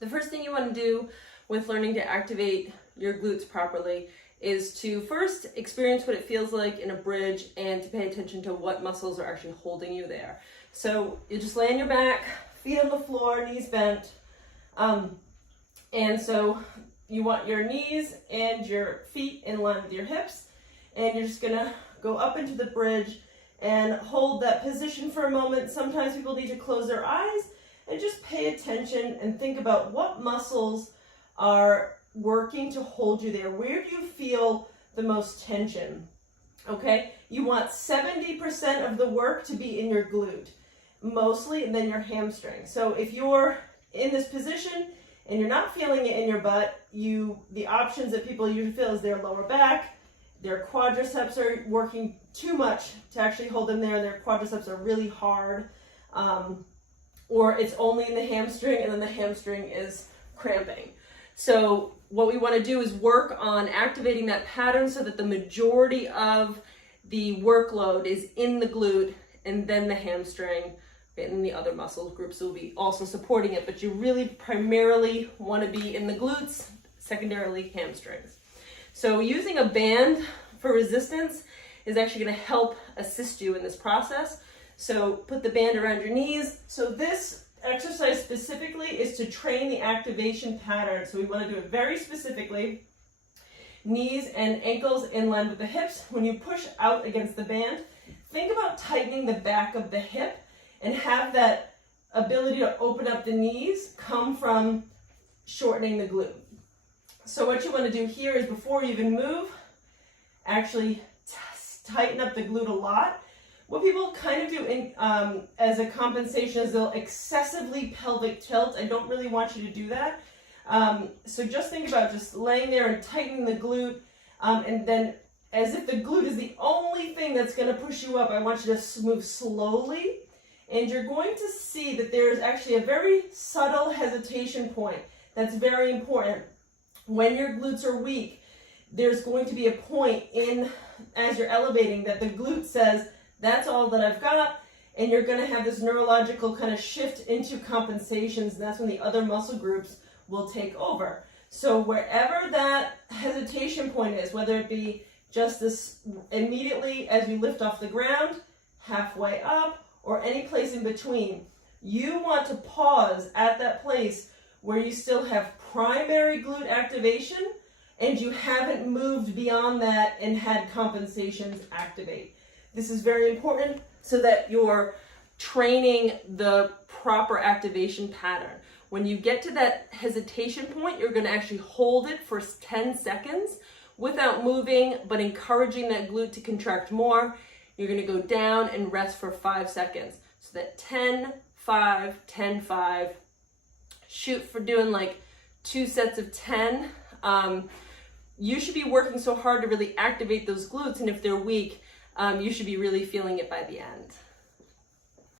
The first thing you want to do with learning to activate your glutes properly is to first experience what it feels like in a bridge and to pay attention to what muscles are actually holding you there. So you just lay on your back, feet on the floor, knees bent. And so you want your knees and your feet in line with your hips, and you're just gonna go up into the bridge and hold that position for a moment. Sometimes people need to close their eyes and just pay attention and think about what muscles are working to hold you there. Where do you feel the most tension? Okay, you want 70% of the work to be in your glute, mostly, and then your hamstring. So if you're in this position and you're not feeling it in your butt, the options that people usually feel is their lower back, their quadriceps are working too much to actually hold them there, and their quadriceps are really hard, or it's only in the hamstring and then the hamstring is cramping. So what we want to do is work on activating that pattern so that the majority of the workload is in the glute and then the hamstring, and then the other muscle groups will be also supporting it, but you really primarily want to be in the glutes, secondarily hamstrings. So using a band for resistance is actually going to help assist you in this process. So put the band around your knees. So this exercise specifically is to train the activation pattern. So we want to do it very specifically. Knees and ankles in line with the hips. When you push out against the band, think about tightening the back of the hip and have that ability to open up the knees come from shortening the glute. So what you want to do here is, before you even move, actually tighten up the glute a lot. What people kind of do as a compensation is they'll excessively pelvic tilt. I don't really want you to do that. So just think about just laying there and tightening the glute, and then as if the glute is the only thing that's going to push you up, I want you to move slowly, and you're going to see that there's actually a very subtle hesitation point that's very important. When your glutes are weak, there's going to be a point as you're elevating that the glute says, that's all that I've got, and you're going to have this neurological kind of shift into compensations, and that's when the other muscle groups will take over. So wherever that hesitation point is, whether it be just this immediately as you lift off the ground, halfway up, or any place in between, you want to pause at that place where you still have primary glute activation and you haven't moved beyond that and had compensations activate. This is very important so that you're training the proper activation pattern. When you get to that hesitation point, you're going to actually hold it for 10 seconds without moving, but encouraging that glute to contract more. You're going to go down and rest for 5 seconds. So that 10, 5, 10, 5. Shoot for doing like 2 sets of 10. You should be working so hard to really activate those glutes, and if they're weak, you should be really feeling it by the end.